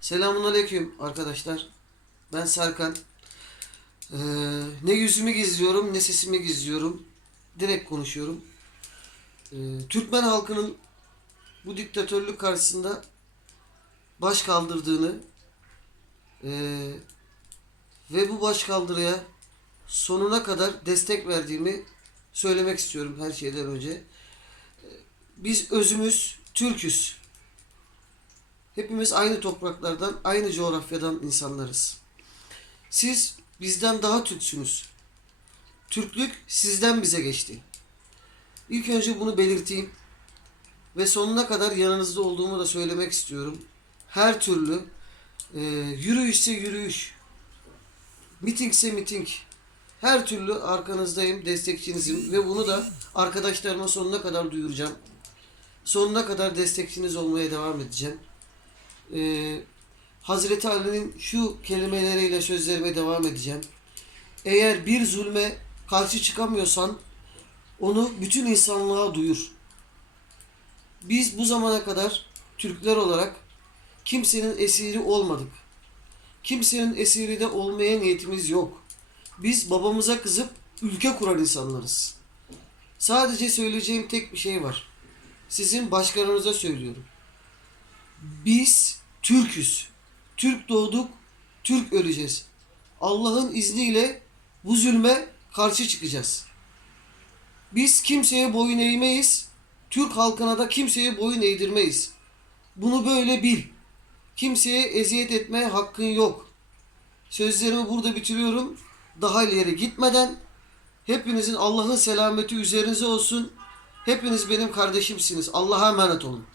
Selamünaleyküm arkadaşlar. Ben Serkan. Ne yüzümü gizliyorum, ne sesimi gizliyorum. Direkt konuşuyorum. Türkmen halkının bu diktatörlük karşısında baş kaldırdığını ve bu baş kaldırıya sonuna kadar destek verdiğimi söylemek istiyorum her şeyden önce. Biz özümüz Türküz. Hepimiz aynı topraklardan, aynı coğrafyadan insanlarız. Siz bizden daha Türksünüz. Türklük sizden bize geçti. İlk önce bunu belirteyim ve sonuna kadar yanınızda olduğumu da söylemek istiyorum. Her türlü yürüyüşse yürüyüş, mitingse miting, her türlü arkanızdayım, destekçinizim ve bunu da arkadaşlarıma sonuna kadar duyuracağım. Sonuna kadar destekçiniz olmaya devam edeceğim. Hazreti Ali'nin şu kelimeleriyle sözlerime devam edeceğim. Eğer bir zulme karşı çıkamıyorsan onu bütün insanlığa duyur. Biz bu zamana kadar Türkler olarak kimsenin esiri olmadık. Kimsenin esiri de olmaya niyetimiz yok. Biz babamıza kızıp ülke kuran insanlarız. Sadece söyleyeceğim tek bir şey var. Sizin başkanınıza söylüyorum. Biz Türküz. Türk doğduk, Türk öleceğiz. Allah'ın izniyle bu zulme karşı çıkacağız. Biz kimseye boyun eğmeyiz. Türk halkına da kimseye boyun eğdirmeyiz. Bunu böyle bil. Kimseye eziyet etmeye hakkın yok. Sözlerimi burada bitiriyorum. Daha ileri gitmeden hepinizin Allah'ın selameti üzerinize olsun. Hepiniz benim kardeşimsiniz. Allah'a emanet olun.